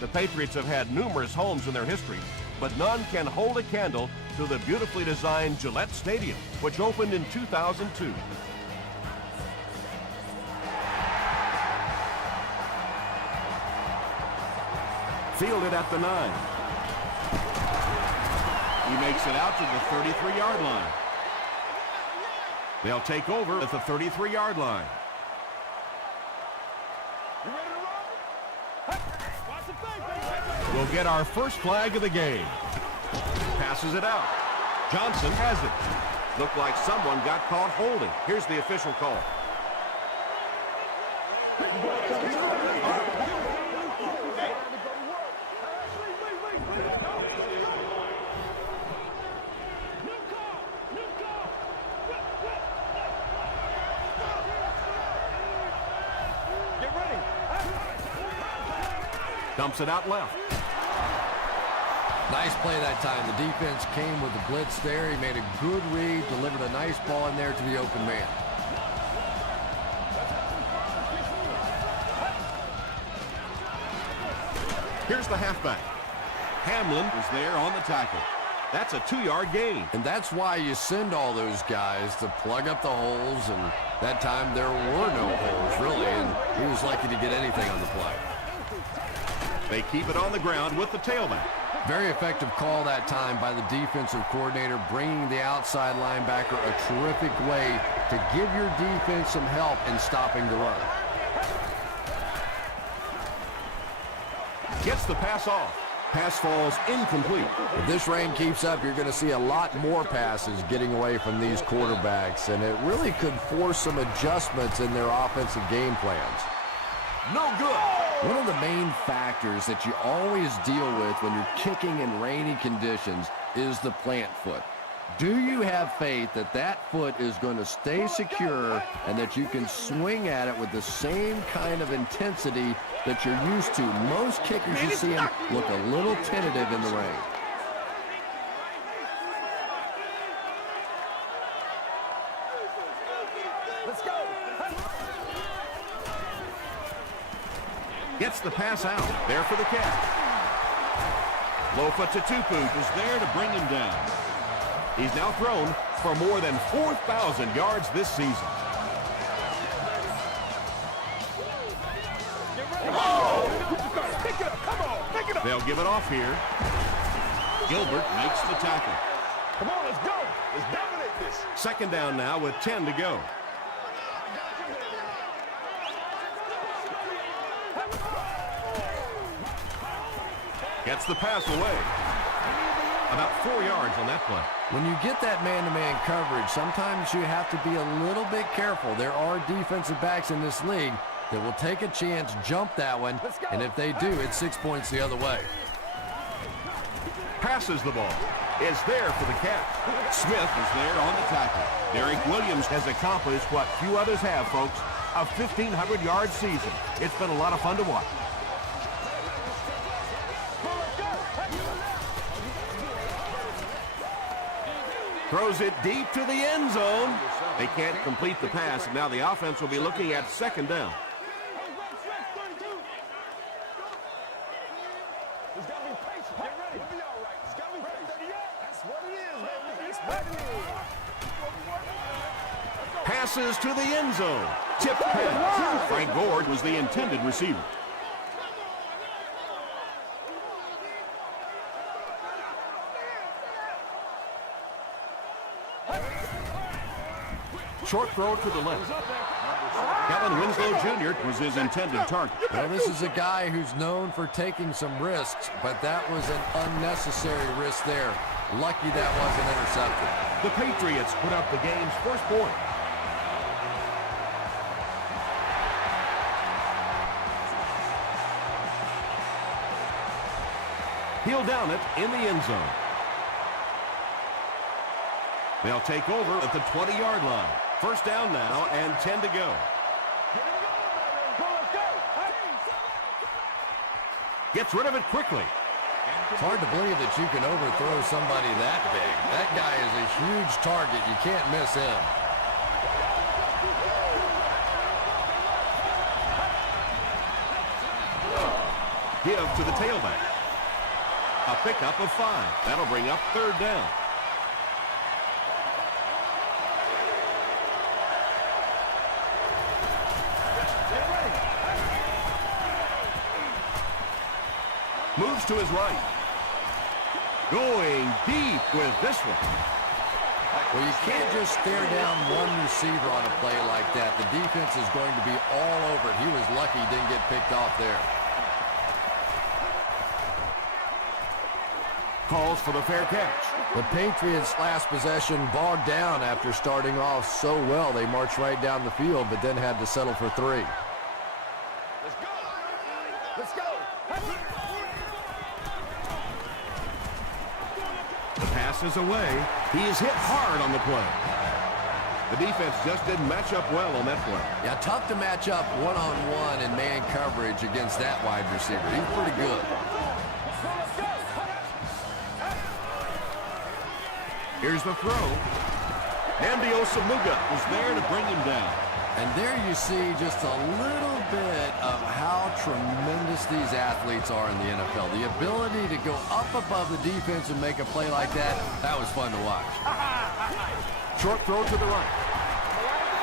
The Patriots have had numerous homes in their history, but none can hold a candle to the beautifully designed Gillette Stadium, which opened in 2002. Fielded at the 9. He makes it out to the 33-yard line. They'll take over at the 33-yard line. We'll get our first flag of the game. Passes it out. Johnson has it. Looked like someone got caught holding. Here's the official call. Dumps it out left. Nice play that time. The defense came with the blitz there. He made a good read, delivered a nice ball in there to the open man. Here's the halfback. Hamlin is there on the tackle. That's a 2-yard gain. And that's why you send all those guys to plug up the holes, and that time there were no holes, really, and he was lucky to get anything on the play. They keep it on the ground with the tailback. Very effective call that time by the defensive coordinator, bringing the outside linebacker a terrific way to give your defense some help in stopping the run. Gets the pass off. Pass falls incomplete. If this rain keeps up, you're going to see a lot more passes getting away from these quarterbacks, and it really could force some adjustments in their offensive game plans. No good. One of the main factors that you always deal with when you're kicking in rainy conditions is the plant foot. Do you have faith that that foot is going to stay secure and that you can swing at it with the same kind of intensity that you're used to? Most kickers, you see them look a little tentative in the rain. Let's go. Gets the pass out. There for the catch. Lofa Tatupu is there to bring him down. He's now thrown for more than 4,000 yards this season. Oh! Pick it up. Come on. Pick it up. They'll give it off here. Gilbert makes the tackle. Come on, let's go. Let's dominate this. Second down now with 10 to go. Gets the pass away. About 4 yards on that play. When you get that man-to-man coverage, sometimes you have to be a little bit careful. There are defensive backs in this league that will take a chance, jump that one, and if they do, it's 6 points the other way. Passes the ball. Is there for the catch. Smith is there on the tackle. Derek Williams has accomplished what few others have, folks. A 1,500-yard season. It's been a lot of fun to watch. Throws it deep to the end zone. They can't complete the pass, and now the offense will be looking at second down. Passes to the end zone. Tipped pass. Frank Gore was the intended receiver. Short throw to the left. Kellen Winslow Jr. was his intended target. Well, this is a guy who's known for taking some risks, but that was an unnecessary risk there. Lucky that wasn't intercepted. The Patriots put up the game's first point. He'll down it in the end zone. They'll take over at the 20-yard line. First down now and 10 to go. Gets rid of it quickly. It's hard to believe that you can overthrow somebody that big. That guy is a huge target. You can't miss him. Give to the tailback. A pickup of 5. That'll bring up 3rd down. Moves to his right. Going deep with this one. Well, you can't just stare down one receiver on a play like that. The defense is going to be all over it. He was lucky he didn't get picked off there. Calls for the fair catch. The Patriots' last possession bogged down after starting off so well. They marched right down the field, but then had to settle for 3. Let's go! Let's go! The pass is away. He is hit hard on the play. The defense just didn't match up well on that play. Yeah, tough to match up one-on-one in man coverage against that wide receiver. He's pretty good. Here's the throw. Nnamdi Osamuga was there to bring him down. And there you see just a little bit of how tremendous these athletes are in the NFL. The ability to go up above the defense and make a play like that, that was fun to watch. Short throw to the right.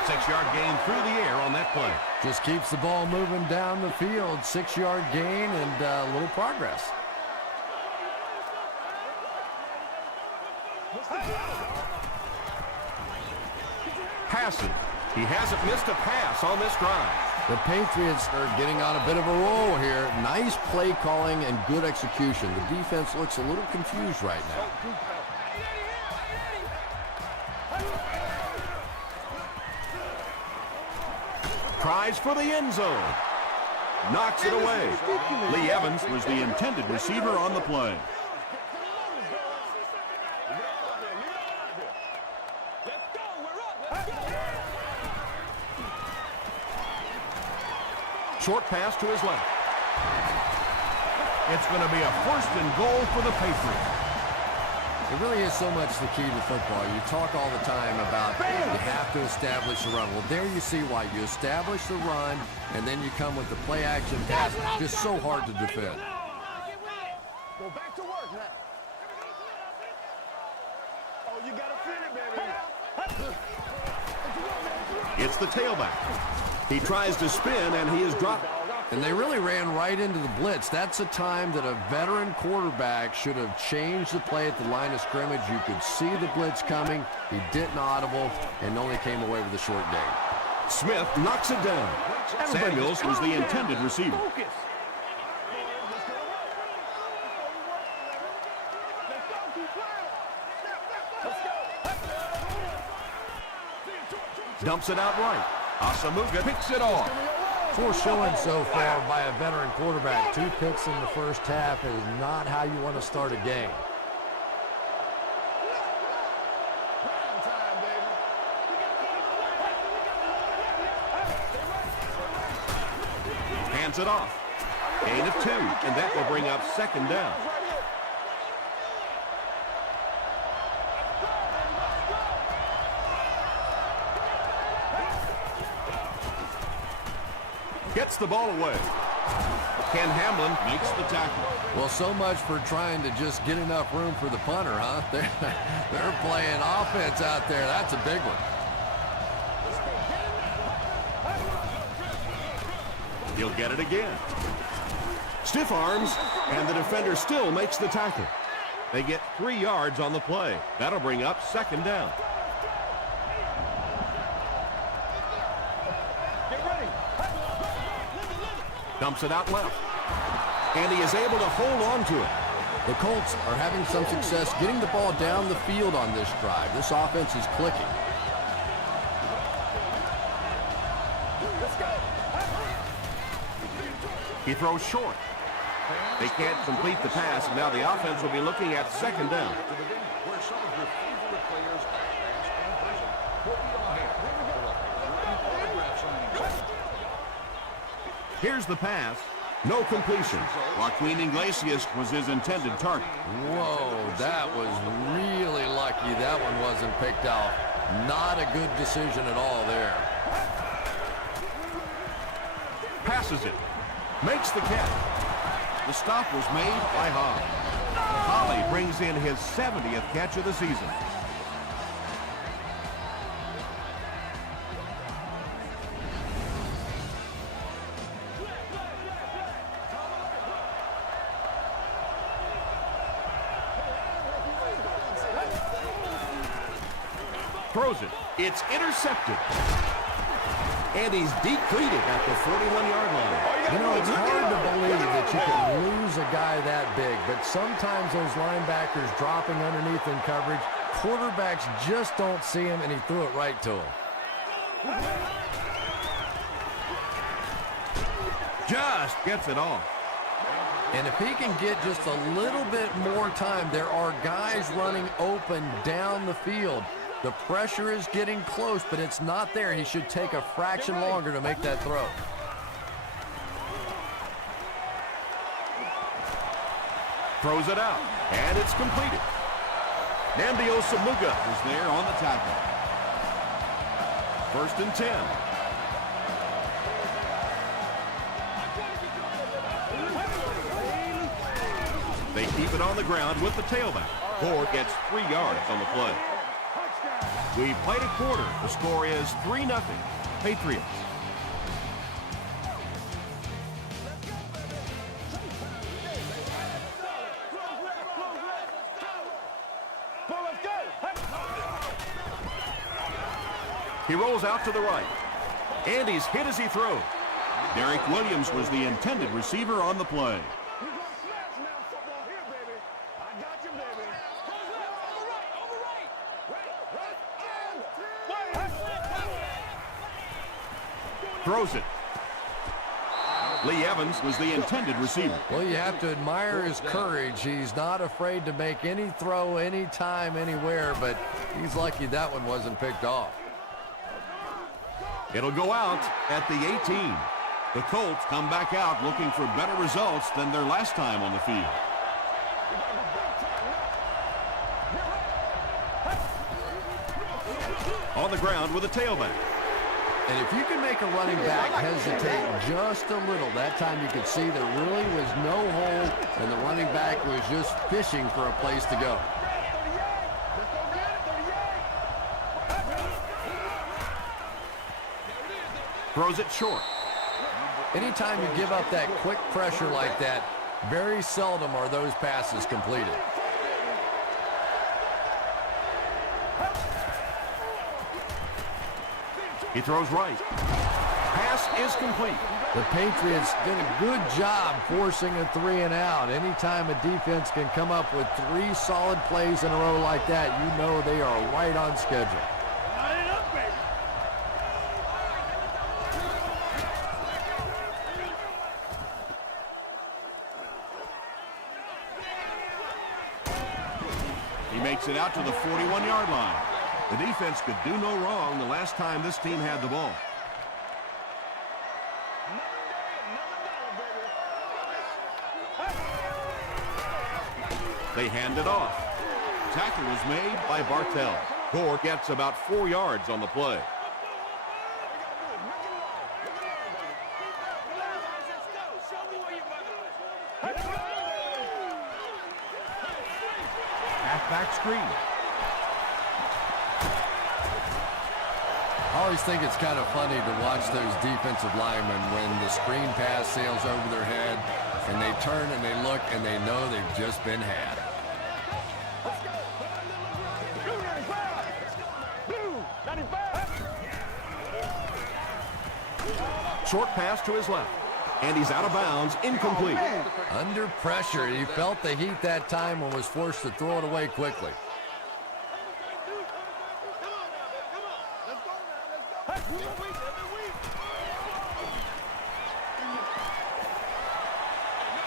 6-yard gain through the air on that play. Just keeps the ball moving down the field. 6-yard gain and a little progress. Passes. He hasn't missed a pass on this drive. The Patriots are getting on a bit of a roll here. Nice play calling and good execution. The defense looks a little confused right now. Tries for the end zone. Knocks it away. Lee Evans was the intended receiver on the play. Short pass to his left. It's going to be a 1st and goal for the Patriots. It really is so much the key to football. You talk all the time about you have to establish the run. Well, there you see why. You establish the run, and then you come with the play-action pass. Just so hard to defend. Go back to work now. Oh, you got to fit it, baby. It's the tailback. He tries to spin, and he is dropped. And they really ran right into the blitz. That's a time that a veteran quarterback should have changed the play at the line of scrimmage. You could see the blitz coming. He didn't audible and only came away with a short gain. Smith knocks it down. Samuels was the intended receiver. Dumps it out right. Osamuga picks it off. Poor showing so far by a veteran quarterback. 2 picks in the first half is not how you want to start a game. Hands it off. Gain of 2, and that will bring up 2nd down. Gets the ball away. Ken Hamlin makes the tackle. Well, so much for trying to just get enough room for the punter, huh? They're playing offense out there. That's a big one. He'll get it again. Stiff arms, and the defender still makes the tackle. They get 3 yards on the play. That'll bring up 2nd down. Dumps it out left. And he is able to hold on to it. The Colts are having some success getting the ball down the field on this drive. This offense is clicking. He throws short. They can't complete the pass, and now the offense will be looking at 2nd down. Here's the pass. No completion. Joaquin Iglesias was his intended target. Whoa, that was really lucky that one wasn't picked off. Not a good decision at all there. Passes it. Makes the catch. The stop was made by Hobb. Holly brings in his 70th catch of the season. Throws it. It's intercepted. And he's depleted at the 41-yard line. You know, it's hard to believe that you can lose a guy that big, but sometimes those linebackers dropping underneath in coverage, quarterbacks just don't see him, and he threw it right to him. Just gets it off. And if he can get just a little bit more time, there are guys running open down the field. The pressure is getting close, but it's not there. He should take a fraction longer to make that throw. Throws it out, and it's completed. Nnamdi Osamuga is there on the tackle. 1st and 10. They keep it on the ground with the tailback. Ford gets 3 yards on the play. We've played a quarter. The score is 3-0. Patriots. He rolls out to the right. And he's hit as he throws. Derek Williams was the intended receiver on the play. Throws it. Lee Evans was the intended receiver. Well, you have to admire his courage. He's not afraid to make any throw, anytime, anywhere, but he's lucky that one wasn't picked off. It'll go out at the 18. The Colts come back out looking for better results than their last time on the field. On the ground with a tailback. And if you can make a running back hesitate just a little, that time you could see there really was no hole, and the running back was just fishing for a place to go. Throws it short. Anytime you give up that quick pressure like that, very seldom are those passes completed. He throws right. Pass is complete. The Patriots did a good job forcing a 3 and out. Anytime a defense can come up with 3 solid plays in a row like that, you know they are right on schedule. He makes it out to the 41-yard line. The defense could do no wrong the last time this team had the ball. They hand it off. Tackle was made by Bartell. Gore gets about 4 yards on the play. Halfback screen. I always think it's kind of funny to watch those defensive linemen when the screen pass sails over their head and they turn and they look and they know they've just been had. Short pass to his left. And he's out of bounds, incomplete. Under pressure, he felt the heat that time and was forced to throw it away quickly.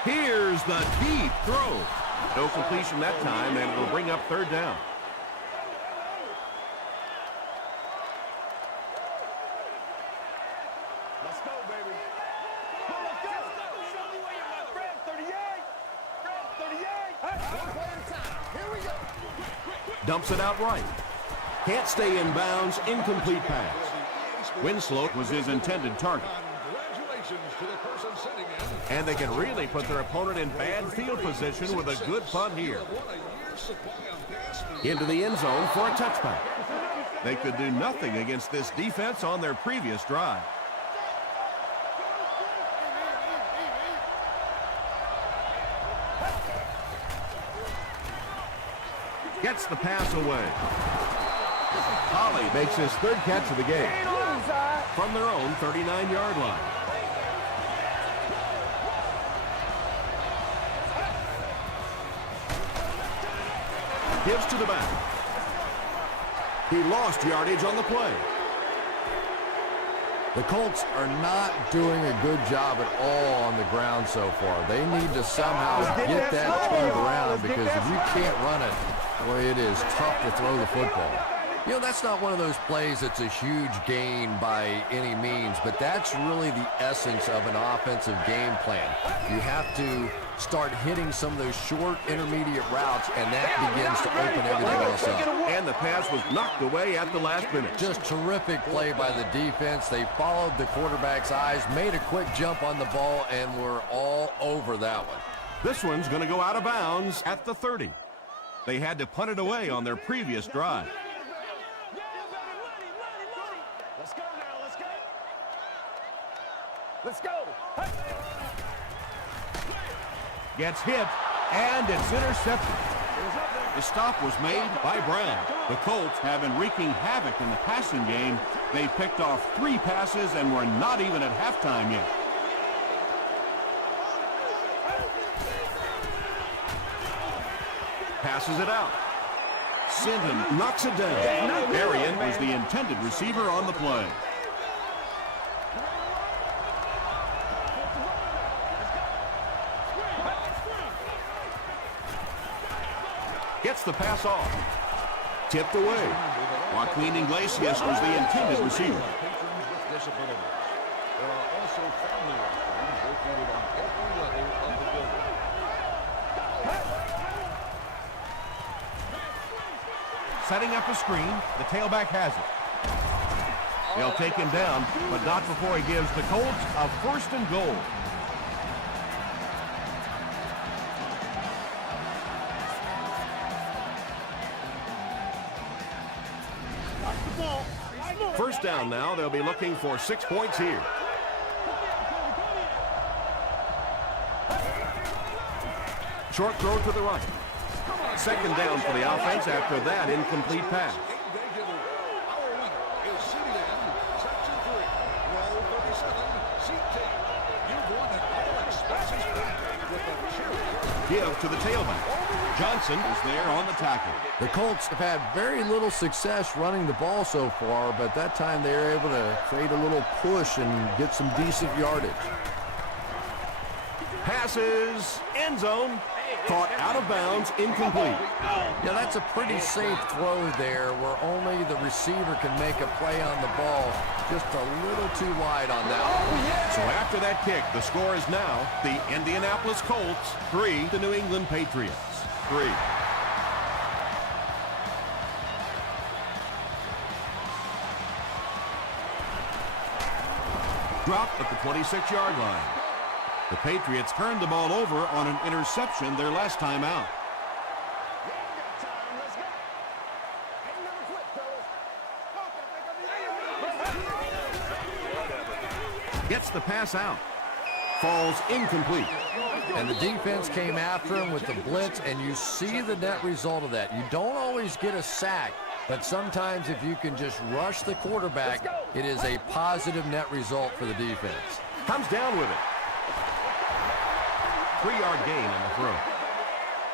Here's the deep throw. No completion that time, and it'll bring up 3rd down. Let's go, baby. Let's go. Show me where you're at. Fred, 38. Fred, 38. One play at a time. Here we go. Dumps it out right. Can't stay in bounds, incomplete pass. Winslow was his intended target. Congratulations to the person sitting in And they can really put their opponent in bad field position with a good punt here. Into the end zone for a touchback. They could do nothing against this defense on their previous drive. Gets the pass away. Holly makes his third catch of the game from their own 39-yard line. Gives to the back. He lost yardage on the play. The Colts are not doing a good job at all on the ground so far. They need to somehow get that turned around, because if you can't run it, boy, it is tough to throw the football. You know, that's not one of those plays that's a huge gain by any means, but that's really the essence of an offensive game plan. You have to start hitting some of those short intermediate routes, and that begins to open everything else up. And the pass was knocked away at the last minute. Just terrific play by the defense. They followed the quarterback's eyes, made a quick jump on the ball, and were all over that one. This one's going to go out of bounds at the 30. They had to punt it away on their previous drive. Let's go now, let's go. Let's go. Gets hit, and it's intercepted. The stop was made by Brown. The Colts have been wreaking havoc in the passing game. They picked off 3 passes and were not even at halftime yet. Passes it out. Sinton knocks it down. Arian was the intended receiver on the play. Gets the pass off. Tipped away. Joaquin Iglesias was the intended receiver. Setting up a screen. The tailback has it. They'll take him down, but not before he gives the Colts a 1st and goal. First down now. They'll be looking for 6 points here. Short throw to the right. 2nd down for the offense after that incomplete pass. Give to the tailback. Johnson is there on the tackle. The Colts have had very little success running the ball so far, but that time they were able to create a little push and get some decent yardage. Passes, end zone, caught out of bounds, incomplete. Yeah, that's a pretty safe throw there, where only the receiver can make a play on the ball. Just a little too wide on that one. So after that kick, the score is now the Indianapolis Colts 3, the New England Patriots 3. Dropped at the 26-yard line. The Patriots turned the ball over on an interception their last time out. Gets the pass out. Falls incomplete. And the defense came after him with the blitz, and you see the net result of that. You don't always get a sack, but sometimes if you can just rush the quarterback, it is a positive net result for the defense. Comes down with it. 3-yard gain on the throw.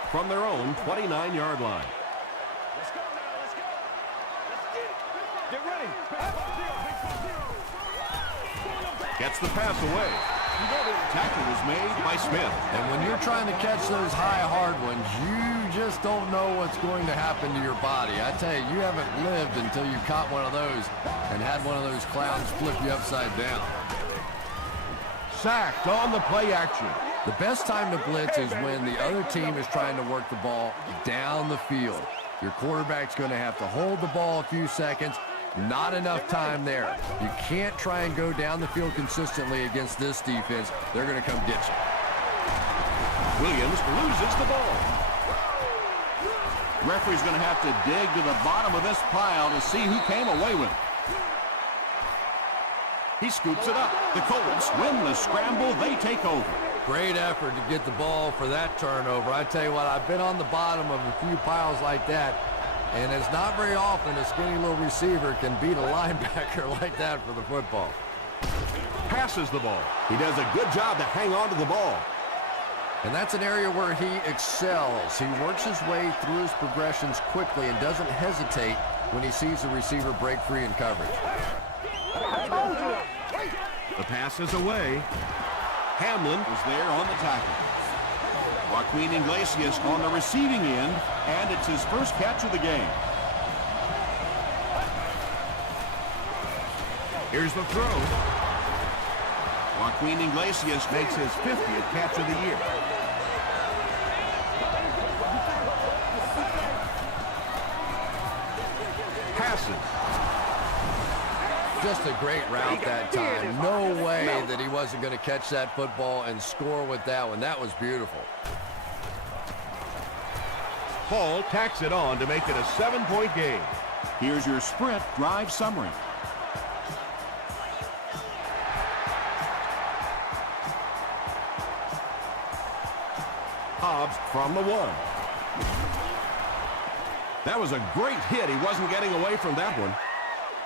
From their own 29-yard line. Let's go now, let's go. Let's get ready. Gets the pass away. Tackle was made by Smith. And when you're trying to catch those high, hard ones, you just don't know what's going to happen to your body. I tell you, you haven't lived until you caught one of those and had one of those clowns flip you upside down. Sacked on the play action. The best time to blitz is when the other team is trying to work the ball down the field. Your quarterback's going to have to hold the ball a few seconds. Not enough time there. You can't try and go down the field consistently against this defense. They're going to come get you. Williams loses the ball. Referee's going to have to dig to the bottom of this pile to see who came away with it. He scoops it up. The Colts win the scramble. They take over. Great effort to get the ball for that turnover. I tell you what, I've been on the bottom of a few piles like that, and it's not very often a skinny little receiver can beat a linebacker like that for the football. Passes the ball. He does a good job to hang on to the ball. And that's an area where he excels. He works his way through his progressions quickly and doesn't hesitate when he sees a receiver break free in coverage. The pass is away. Hamlin was there on the tackle. Joaquin Iglesias on the receiving end, and it's his first catch of the game. Here's the throw. Joaquin Iglesias makes his 50th catch of the year. Passes. Just a great route that time. No way that he wasn't going to catch that football and score with that one. That was beautiful. Hall tacks it on to make it a 7-point game. Here's your sprint drive summary. Hobbs from the 1. That was a great hit. He wasn't getting away from that one.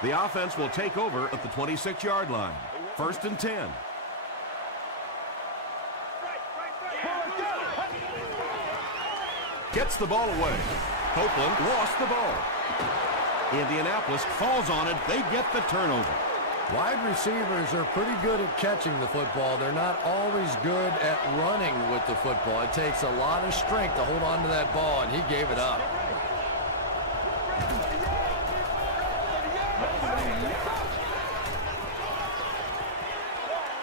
The offense will take over at the 26-yard line. 1st and 10. Gets the ball away. Copeland lost the ball. Indianapolis falls on it. They get the turnover. Wide receivers are pretty good at catching the football. They're not always good at running with the football. It takes a lot of strength to hold on to that ball, and he gave it up.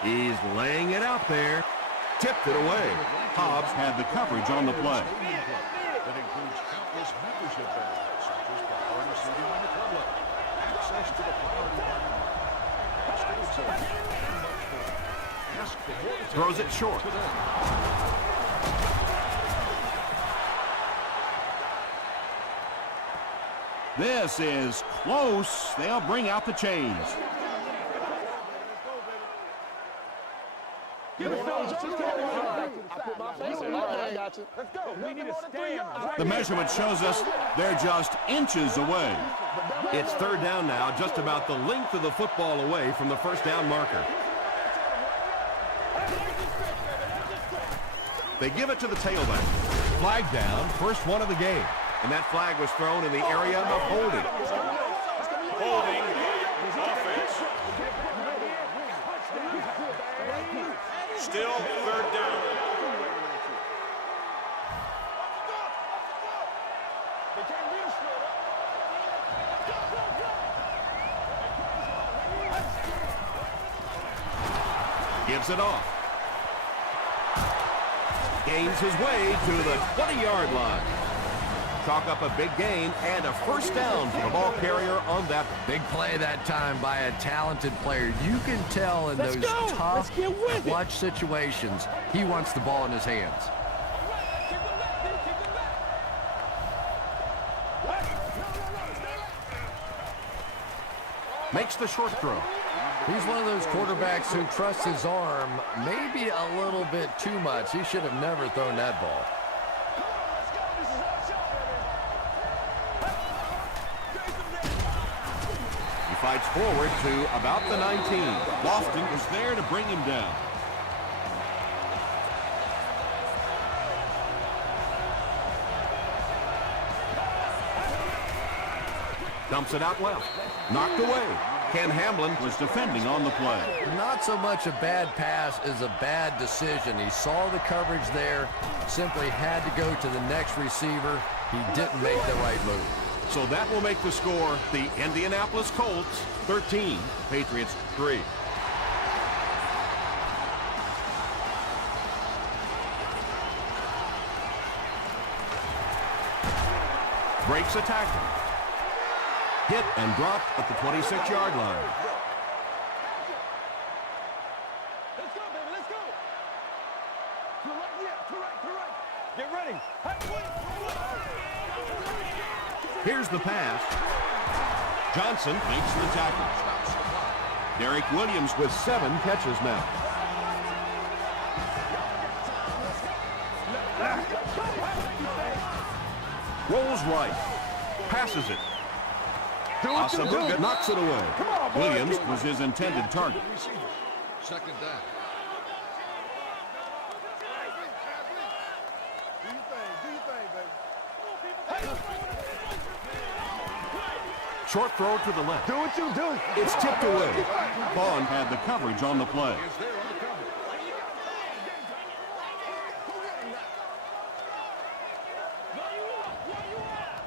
He's laying it out there. Tipped it away. Hobbs had the coverage on the play. That includes countless membership benefits, such as priority seating on the public, access to the priority parking. Throws it short. This is close. They'll bring out the chains. The measurement shows us they're just inches away. It's 3rd down now, just about the length of the football away from the 1st down marker. They give it to the tailback. Flag down, first one of the game. And that flag was thrown in the area of holding. Holding offense. Still 3rd down. Gives it off. Gains his way to the 20-yard line. Chalk up a big gain and a 1st down for the ball carrier on that. Big play that time by a talented player. You can tell in those tough clutch situations, he wants the ball in his hands. Makes the short throw. He's one of those quarterbacks who trusts his arm maybe a little bit too much. He should have never thrown that ball. He fights forward to about the 19. Lofton was there to bring him down. Dumps it out left. Knocked away. Ken Hamlin was defending on the play. Not so much a bad pass as a bad decision. He saw the coverage there, simply had to go to the next receiver. He didn't make the right move. So that will make the score the Indianapolis Colts 13, Patriots 3. Breaks a tackle. Hit and dropped at the 26-yard line. Let's go, baby, let's go. Get ready. Here's the pass. Johnson makes the tackle. Derek Williams with 7 catches now. Rolls right. Passes it. Asabuga knocks it away. Williams was his intended target. Second down. Short throw to the left. Do what you do. It's tipped away. Vaughn had the coverage on the play.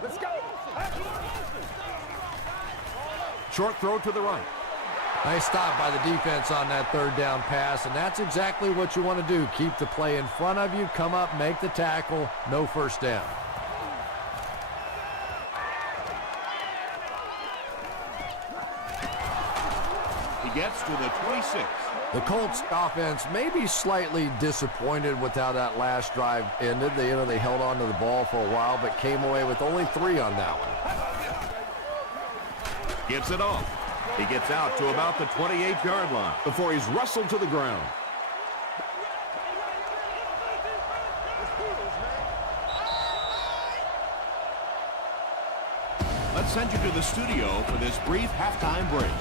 Let's go. Short throw to the right. Nice stop by the defense on that third down pass, and that's exactly what you want to do. Keep the play in front of you, come up, make the tackle, no first down. He gets to the 26. The Colts offense may be slightly disappointed with how that last drive ended. They held on to the ball for a while, but came away with only 3 on that one. Gets it off. He gets out to about the 28-yard line before he's wrestled to the ground. Let's send you to the studio for this brief halftime break.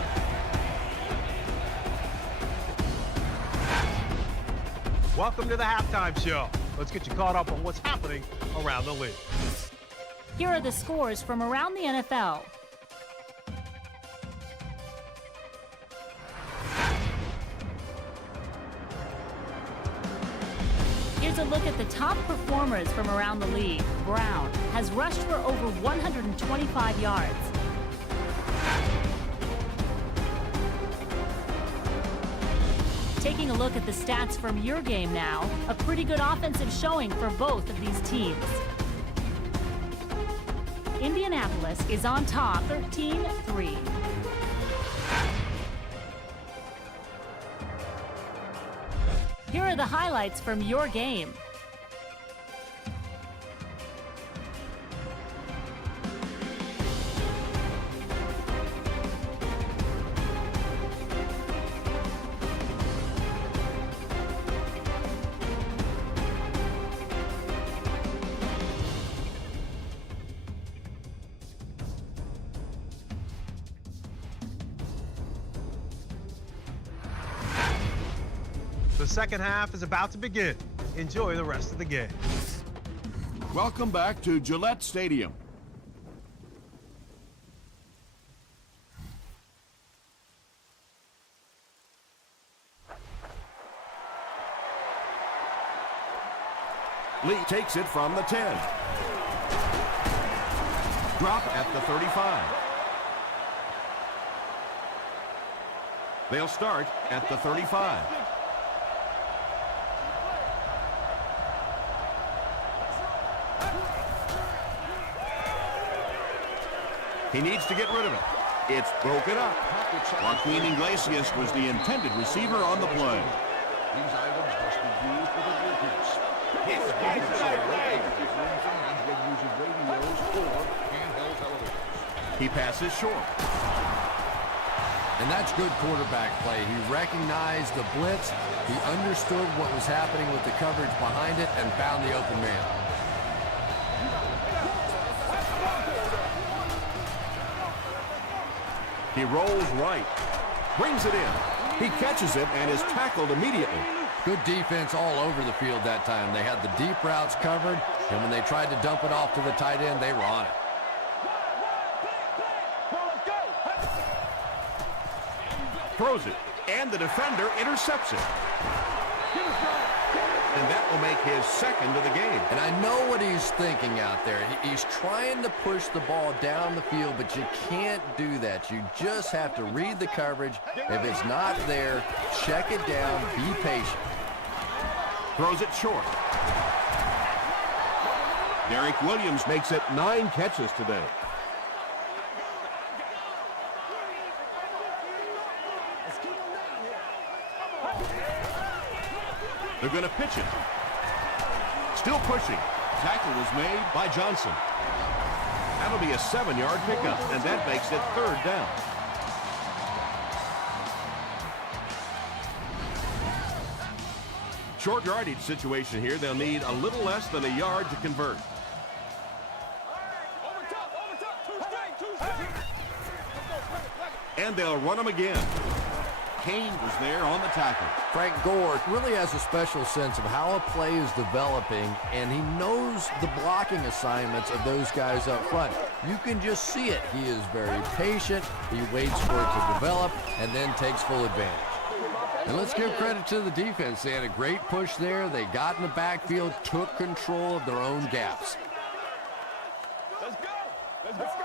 Welcome to the halftime show. Let's get you caught up on what's happening around the league. Here are the scores from around the NFL. Here's a look at the top performers from around the league. Brown has rushed for over 125 yards. Taking a look at the stats from your game now, a pretty good offensive showing for both of these teams. Indianapolis is on top, 13-3. Here are the highlights from your game. The second half is about to begin. Enjoy the rest of the game. Welcome back to Gillette Stadium. Lee takes it from the 10. Drop at the 35. They'll start at the 35. He needs to get rid of it. It's broken up. Joaquin Iglesias was the intended receiver on the play. These items must be used with a distance. Using radios or handheld televisions. He passes short. And that's good quarterback play. He recognized the blitz, he understood what was happening with the coverage behind it, and found the open man. He rolls right, brings it in. He catches it and is tackled immediately. Good defense all over the field that time. They had the deep routes covered, and when they tried to dump it off to the tight end, they were on it. Throws it, and the defender intercepts it. And that will make his second of the game. And I know what he's thinking out there. He's trying to push the ball down the field, but you can't do that. You just have to read the coverage. If it's not there, check it down, be patient. Throws it short. Derek Williams makes it 9 catches today. They're going to pitch it. Still pushing. Tackle was made by Johnson. That'll be a 7-yard pickup, and that makes it 3rd down. Short yardage situation here. They'll need a little less than a yard to convert. And they'll run them again. Kane was there on the tackle. Frank Gore really has a special sense of how a play is developing, and he knows the blocking assignments of those guys up front. You can just see it. He is very patient. He waits for it to develop and then takes full advantage. And let's give credit to the defense. They had a great push there. They got in the backfield, took control of their own gaps. Let's go. Let's go.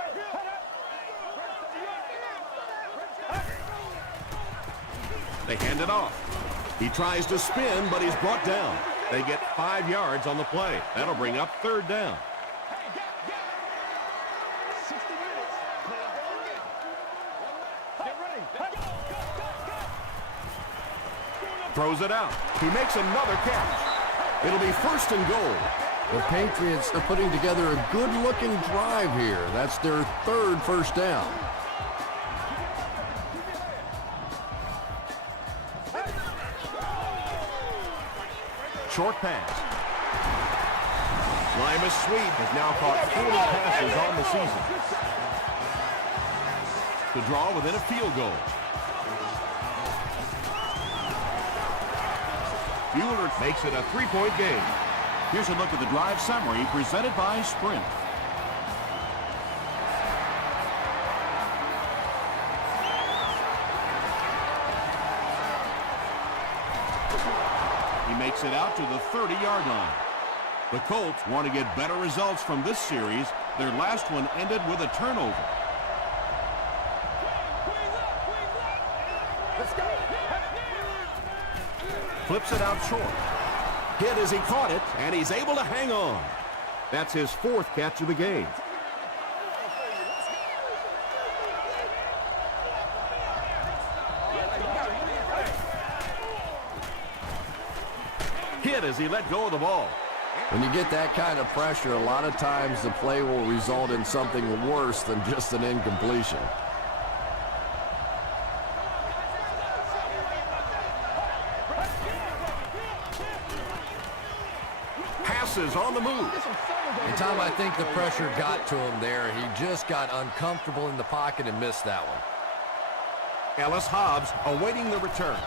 They hand it off. He tries to spin, but he's brought down. They get 5 yards on the play. That'll bring up 3rd down. Throws it out. He makes another catch. It'll be 1st and goal. The Patriots are putting together a good-looking drive here. That's their 3rd first down. Short pass. Limas Sweet has now caught 40 passes on the season. To draw within a field goal. Bueller makes it a 3-point game. Here's a look at the drive summary presented by Sprint. He makes it out to the 30-yard line. The Colts want to get better results from this series. Their last one ended with a turnover. Flips it out short. Hit as he caught it, and he's able to hang on. That's his 4th catch of the game. Hit as he let go of the ball. When you get that kind of pressure, a lot of times the play will result in something worse than just an incompletion. Passes on the move. And Tom, I think the pressure got to him there. He just got uncomfortable in the pocket and missed that one. Ellis Hobbs awaiting the return.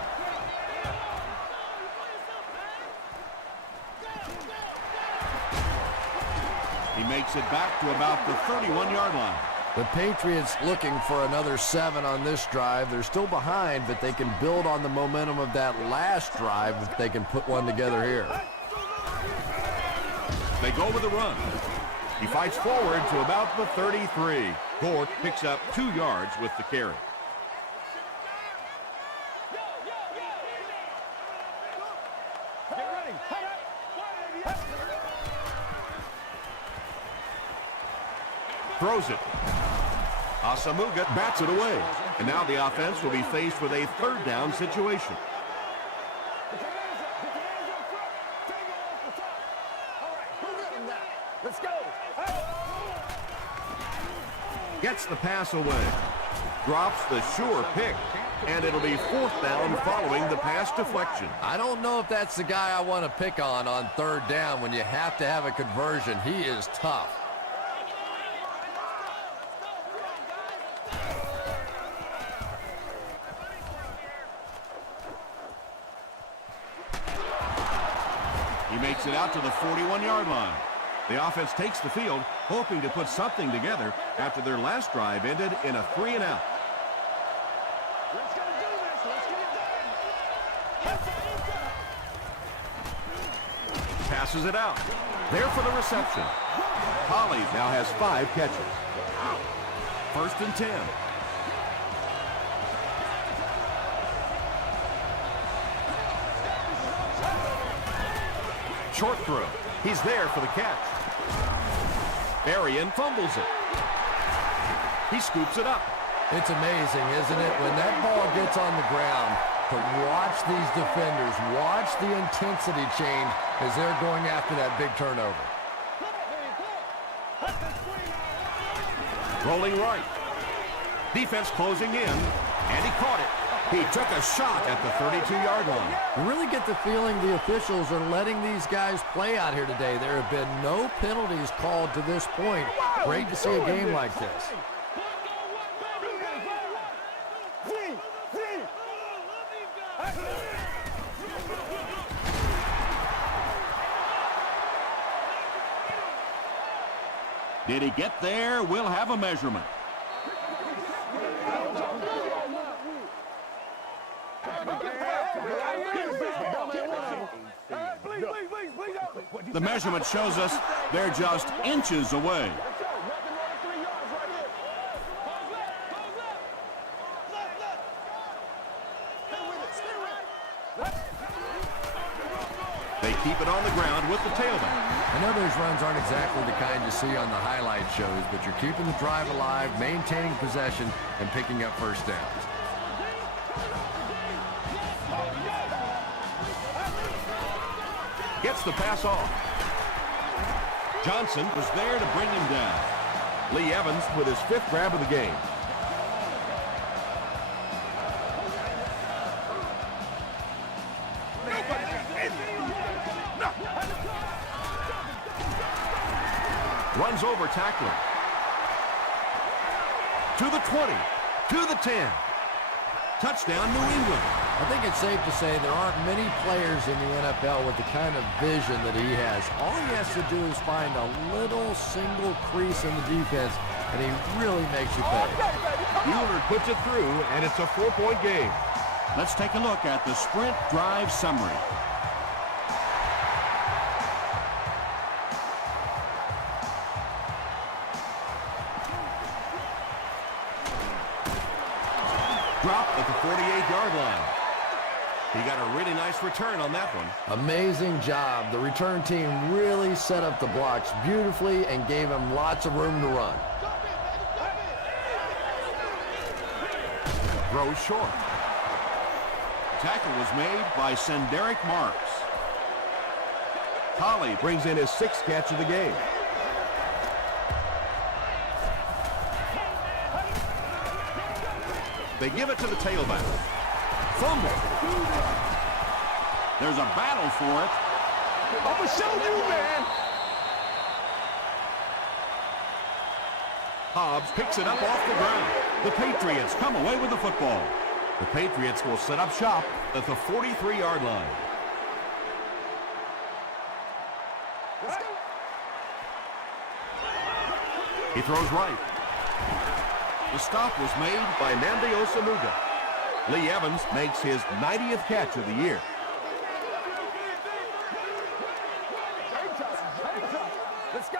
He makes it back to about the 31-yard line. The Patriots looking for another 7 on this drive. They're still behind, but they can build on the momentum of that last drive if they can put one together here. They go with the run. He fights forward to about the 33. Gort picks up 2 yards with the carry. Throws it. Asamuga bats it away. And now the offense will be faced with a 3rd down situation. Let's go. Gets the pass away. Drops the sure pick. And it'll be 4th down following the pass deflection. I don't know if that's the guy I want to pick on 3rd down when you have to have a conversion. He is tough. He makes it out to the 41-yard line. The offense takes the field, hoping to put something together after their last drive ended in a 3-and-out. Let's go do this. Let's get it done. Passes it out. There for the reception. Holly now has 5 catches. 1st and 10. Short throw. He's there for the catch. Marion fumbles it. He scoops it up. It's amazing, isn't it? When that ball gets on the ground, to watch these defenders, watch the intensity change as they're going after that big turnover. Rolling right. Defense closing in, and he caught it. He took a shot at the 32-yard line. You really get the feeling the officials are letting these guys play out here today. There have been no penalties called to this point. Great to see a game like this. Did he get there? We'll have a measurement. The measurement shows us they're just inches away. They keep it on the ground with the tailback. I know those runs aren't exactly the kind you see on the highlight shows, but you're keeping the drive alive, maintaining possession, and picking up first downs. Gets the pass off. Johnson was there to bring him down. Lee Evans with his 5th grab of the game. Runs over tackler. To the 20. To the 10. Touchdown, New England. I think it's safe to say there aren't many players in the NFL with the kind of vision that he has. All he has to do is find a little single crease in the defense, and he really makes you pay. Bueller puts it through, and it's a 4-point game. Let's take a look at the sprint drive summary. Drop at the 48-yard line. He got a really nice return on that one. Amazing job. The return team really set up the blocks beautifully and gave him lots of room to run. Throw short. Tackle was made by Senderick Marks. Colley brings in his 6th catch of the game. They give it to the tailback. Fumble. There's a battle for it. I'm gonna show you, man. Hobbs picks it up off the ground. The Patriots come away with the football. The Patriots will set up shop at the 43-yard line. He throws right. The stop was made by Nnamdi Osamuga. Lee Evans makes his 90th catch of the year. Let's go.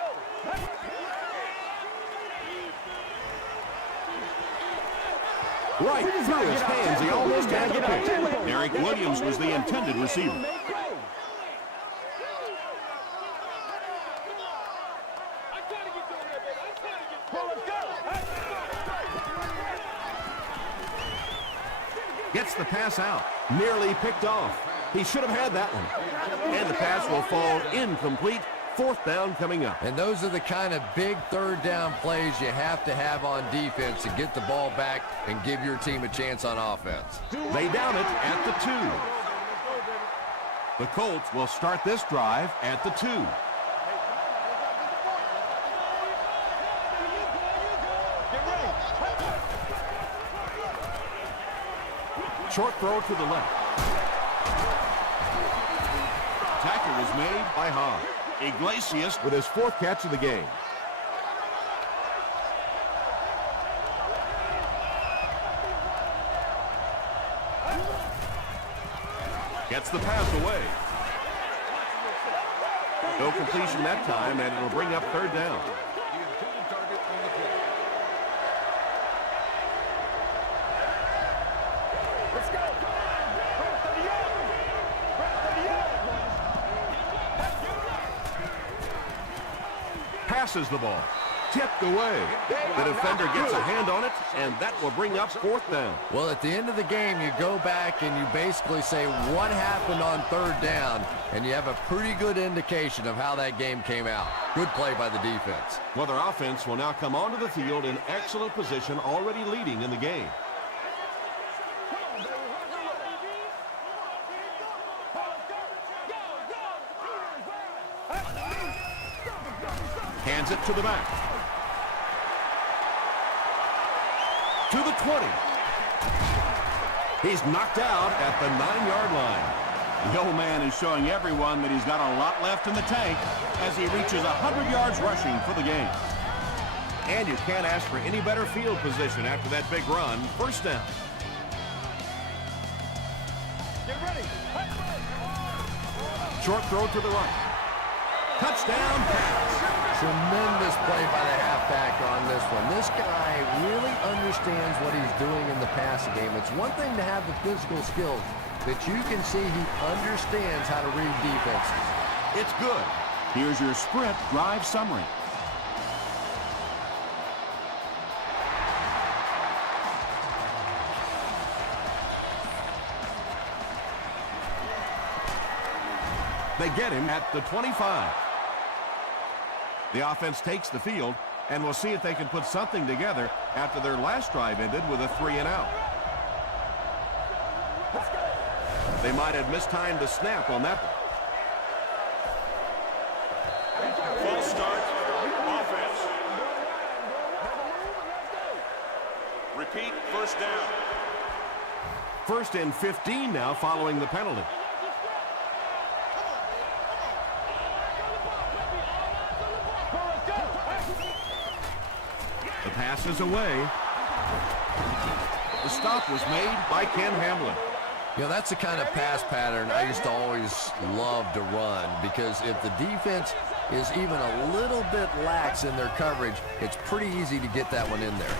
Right through his hands, he almost had the pick. Eric Williams was the intended receiver. Gets the pass out. Nearly picked off. He should have had that one. And the pass will fall incomplete. 4th down coming up. And those are the kind of big 3rd down plays you have to have on defense to get the ball back and give your team a chance on offense. They down it at the 2. The Colts will start this drive at the 2. Short throw to the left. Tackle was made by Hobbs. Iglesias with his 4th catch of the game. Gets the pass away. No completion that time, and it'll bring up 3rd down. Passes the ball. tipped away. The defender gets a hand on it, and that will bring up 4th down. Well, at the end of the game, you go back and you basically say what happened on 3rd down, and you have a pretty good indication of how that game came out. Good play by the defense. Well, their offense will now come onto the field in excellent position, already leading in the game. Hands it to the back. To the 20. He's knocked out at the 9-yard line. The old man is showing everyone that he's got a lot left in the tank as he reaches 100 yards rushing for the game. And you can't ask for any better field position after that big run. 1st down. Get ready. Short throw to the right. Touchdown pass. Tremendous play by the halfback on this one. This guy really understands what he's doing in the passing game. It's one thing to have the physical skills, but you can see he understands how to read defenses. It's good. Here's your sprint drive summary. They get him at the 25. The offense takes the field, and we'll see if they can put something together after their last drive ended with a 3-and-out. They might have mistimed the snap on that one. False start. Offense. Repeat, 1st down. 1st and 15 now following the penalty. The pass is away. The stop was made by Ken Hamlin. You know, that's the kind of pass pattern I used to always love to run, because if the defense is even a little bit lax in their coverage, it's pretty easy to get that one in there.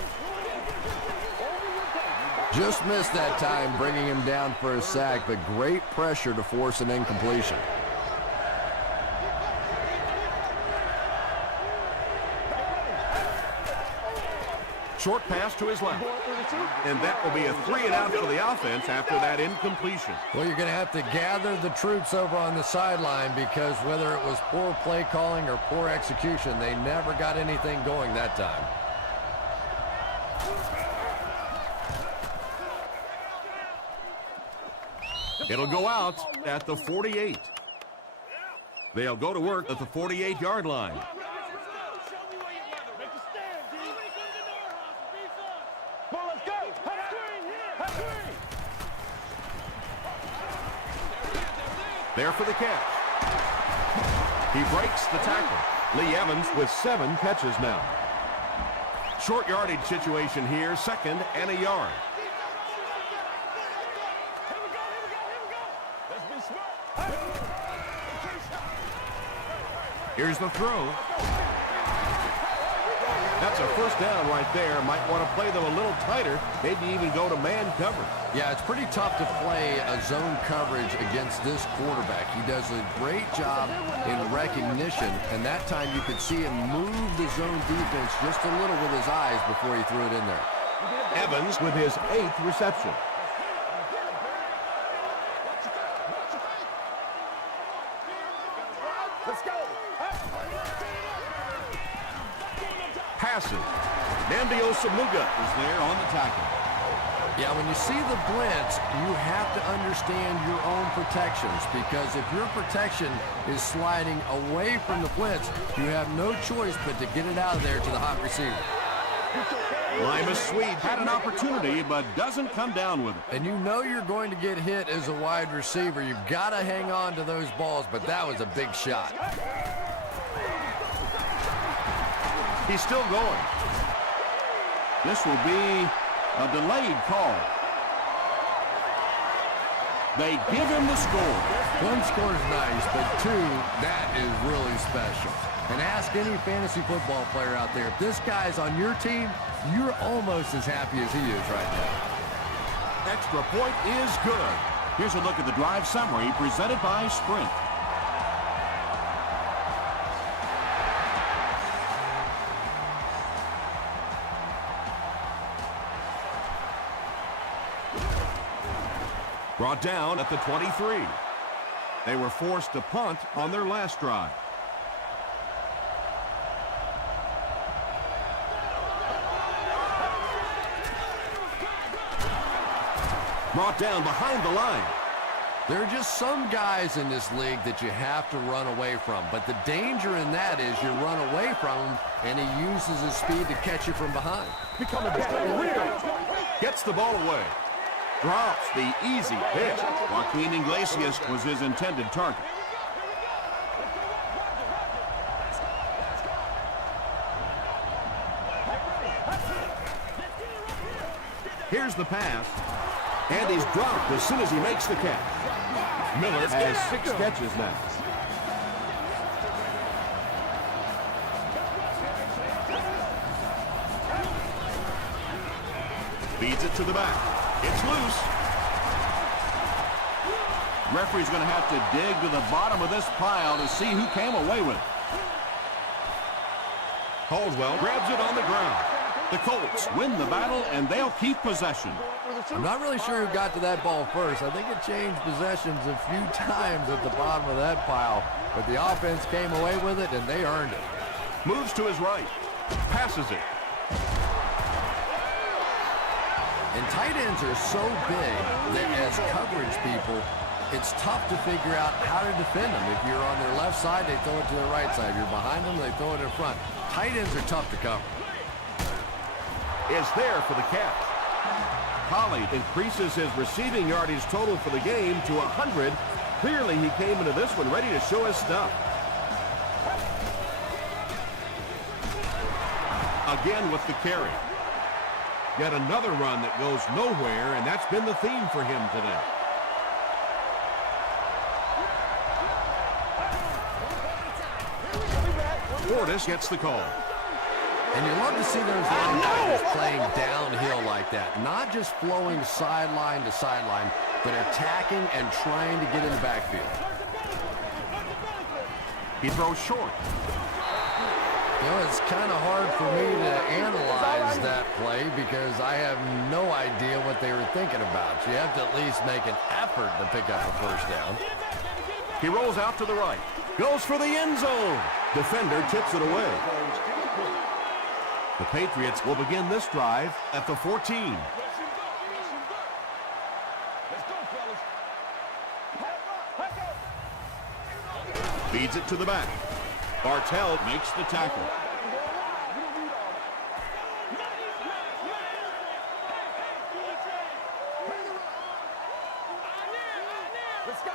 Just missed that time, bringing him down for a sack, but great pressure to force an incompletion. Short pass to his left. And that will be a 3-and-out for the offense after that incompletion. Well, you're going to have to gather the troops over on the sideline, because whether it was poor play calling or poor execution, they never got anything going that time. It'll go out at the 48. They'll go to work at the 48-yard line. There for the catch. He breaks the tackle. Lee Evans with 7 catches now. Short yardage situation here, 2nd and a yard. Here's the throw. That's a 1st down right there. Might want to play them a little tighter, maybe even go to man cover. Yeah, it's pretty tough to play a zone coverage against this quarterback. He does a great job in recognition, and that time you could see him move the zone defense just a little with his eyes before he threw it in there. Evans with his 8th reception. Passing. Namdio Samuga is there on the tackle. Yeah, when you see the blitz, you have to understand your own protections, because if your protection is sliding away from the blitz, you have no choice but to get it out of there to the hot receiver. Limas Sweed had an opportunity but doesn't come down with it. And you know you're going to get hit as a wide receiver. You've got to hang on to those balls, but that was a big shot. He's still going. This will be a delayed call. They give him the score. One score is nice, but 2, that is really special. And ask any fantasy football player out there, if this guy's on your team, you're almost as happy as he is right now. Extra point is good. Here's a look at the drive summary presented by Sprint. Brought down at the 23. They were forced to punt on their last drive. Brought down behind the line. There are just some guys in this league that you have to run away from. But the danger in that is you run away from him, and he uses his speed to catch you from behind. Gets the ball away. Drops the easy pitch. Joaquin Iglesias was his intended target. Here's the pass. And he's dropped as soon as he makes the catch. Miller has 6 catches now. Feeds it to the back. It's loose. Referee's going to have to dig to the bottom of this pile to see who came away with it. Caldwell grabs it on the ground. The Colts win the battle, and they'll keep possession. I'm not really sure who got to that ball first. I think it changed possessions a few times at the bottom of that pile, but the offense came away with it, and they earned it. Moves to his right. Passes it. And tight ends are so big that as coverage people, it's tough to figure out how to defend them. If you're on their left side, they throw it to their right side. If you're behind them, they throw it in front. Tight ends are tough to cover. Is there for the catch. Holly increases his receiving yardage total for the game to 100. Clearly, he came into this one ready to show his stuff. Again with the carry. Yet another run that goes nowhere, and that's been the theme for him today. Portis gets the call. And you love to see those linebackers playing downhill like that. Not just flowing sideline to sideline, but attacking and trying to get in the backfield. He throws short. You know, it's kind of hard for me to analyze that play because I have no idea what they were thinking about. You have to at least make an effort to pick up a first down. He rolls out to the right. Goes for the end zone. Defender tips it away. The Patriots will begin this drive at the 14. Feeds it to the back. Bartell makes the tackle. Let's go.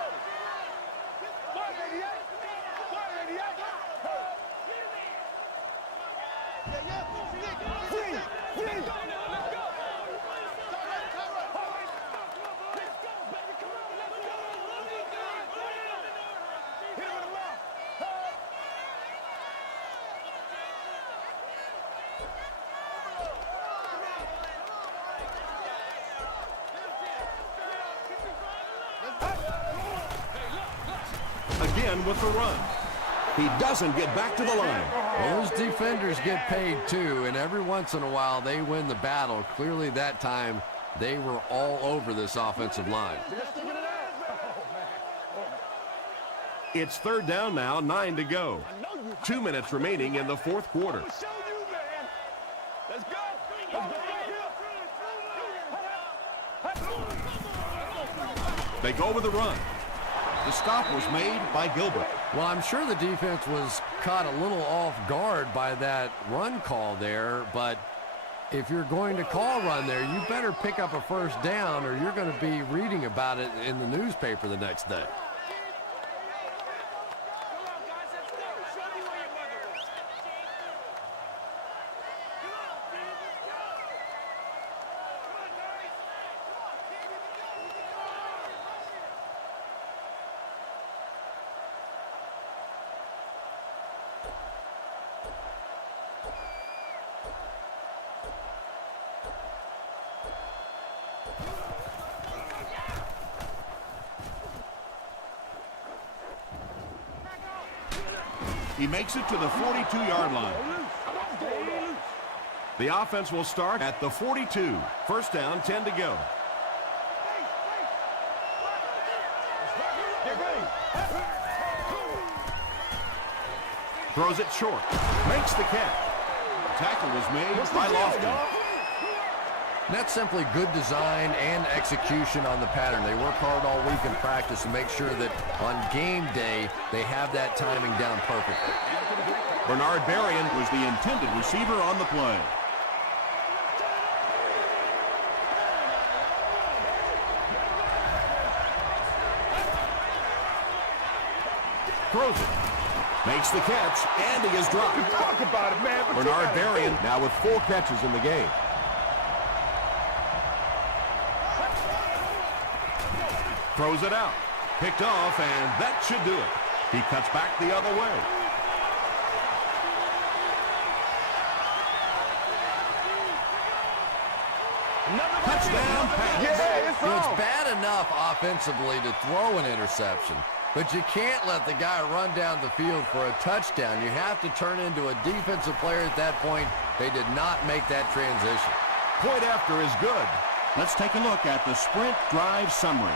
Again with the run. He doesn't get back to the line. Well, those defenders get paid too, and every once in a while they win the battle. Clearly that time they were all over this offensive line. It's third down now, 9 to go. 2 minutes remaining in the fourth quarter. They go with the run. The stop was made by Gilbert. Well, I'm sure the defense was caught a little off guard by that run call there, but if you're going to call run there, you better pick up a first down or you're going to be reading about it in the newspaper the next day. He makes it to the 42-yard line. The offense will start at the 42. First down, 10 to go. Throws it short. Makes the catch. Tackle was made by Lofton. That's simply good design and execution on the pattern. They work hard all week in practice to make sure that on game day they have that timing down perfectly. Bernard Berrien was the intended receiver on the play. Throws it. Makes the catch, and he is dropped. Talk about it, man. Bernard Berrien now with 4 catches in the game. Throws it out. Picked off, and that should do it. He cuts back the other way. Touchdown pass. Yeah, it's on. It's bad enough offensively to throw an interception, but you can't let the guy run down the field for a touchdown. You have to turn into a defensive player at that point. They did not make that transition. Point after is good. Let's take a look at the sprint drive summary.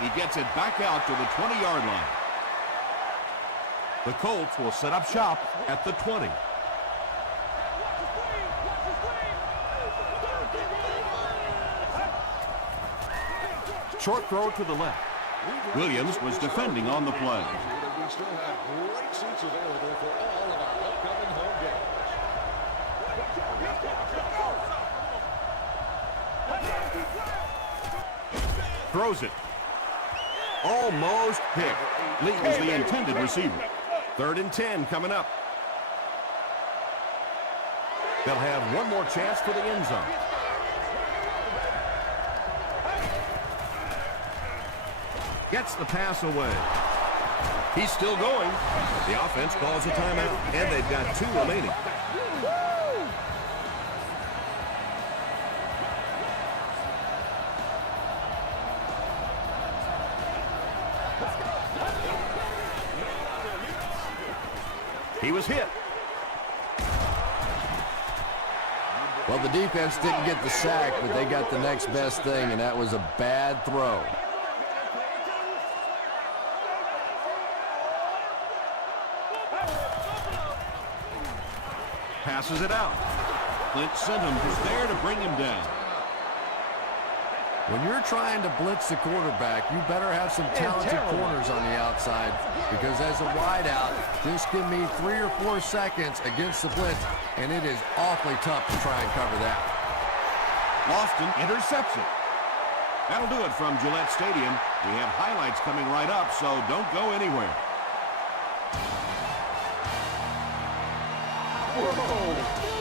He gets it back out to the 20-yard line. The Colts will set up shop at the 20. Short throw to the left. Williams was defending on the play. We still have great seats available for all of our upcoming home games. Throws it. Almost picked. Lee was the intended receiver. 3rd and 10 coming up. They'll have one more chance for the end zone. Gets the pass away. He's still going. The offense calls a timeout, and they've got 2 remaining. He was hit. Well, the defense didn't get the sack, but they got the next best thing, and that was a bad throw. Passes it out. Clint Singham was there to bring him down. When you're trying to blitz the quarterback, you better have some talented corners on the outside, because as a wideout, just give me 3 or 4 seconds against the blitz, and it is awfully tough to try and cover that. Lofton intercepts it. That'll do it from Gillette Stadium. We have highlights coming right up, so don't go anywhere. Whoa.